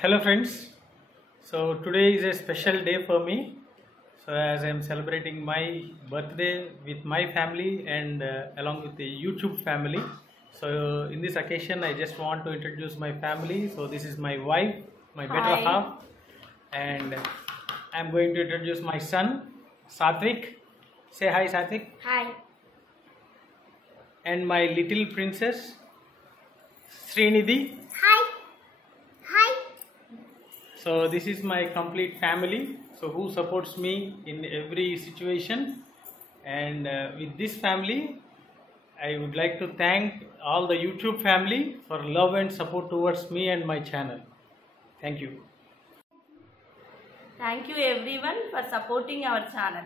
Hello friends. So today is a special day for me. So as I am celebrating my birthday with my family and along with the YouTube family. So in this occasion I just want to introduce my family. So this is my wife, my better Hi. half, and I am going to introduce my son Satvik. Say hi Satvik. Hi. And my little princess Srinidhi. Hi. Hi. So this is my complete family, so who supports me in every situation, and with this family I would like to thank all the YouTube family for love and support towards me and my channel. Thank you. Thank you everyone for supporting our channel.